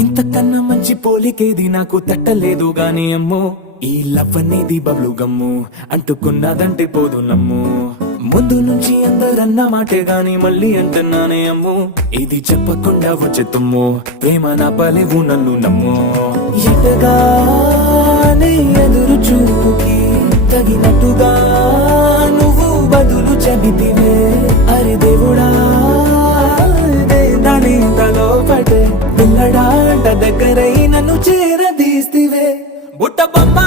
ఇంతకన్నా మంచి పోలికేది నాకు తట్టలేదు గాని అమ్మో, ఈ లవ్ అనేది బబ్లు గమ్ము, అంటుకున్నదంటే పోదు నమ్ము. ముందు నుంచి అందరన్న మాటే గాని మళ్ళీ అంటున్నానే అమ్ము, ఇది చెప్పకుండా వచ్చే తుమ్ము, ప్రేమ నా పలేవు నన్ను నమ్ము. ఎటగానే ఎదురు చూకి తగినట్టుగా నువ్వు బదులు చెబితివే, అరే దేవుడా దాని తలో పడే పిల్లడాంట దగ్గరై నన్ను చేరదీస్తివే. బుట్ట బొమ్మ